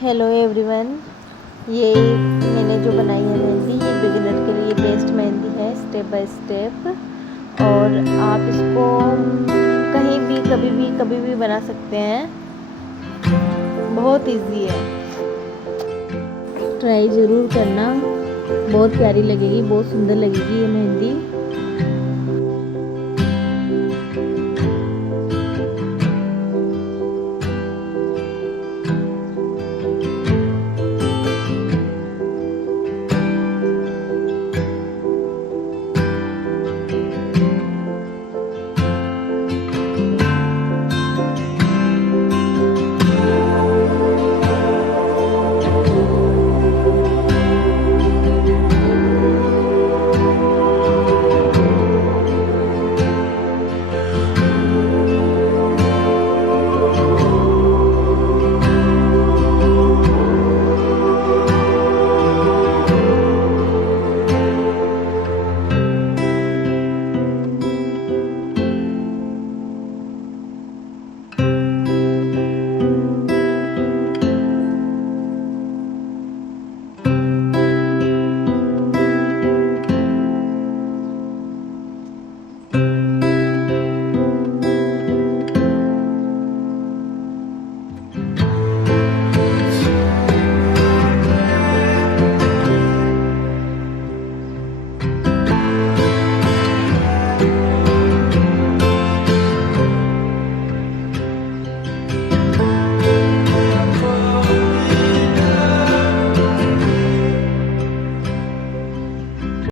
Hello everyone, ये मैंने जो बनाई है मेहंदी, ये बिगिनर के लिए बेस्ट मेहंदी है, स्टेप बाय स्टेप। और आप इसको कहीं भी कभी भी बना सकते हैं। बहुत इजी है, ट्राई ज़रूर करना। बहुत प्यारी लगेगी, बहुत सुंदर लगेगी ये मेहंदी।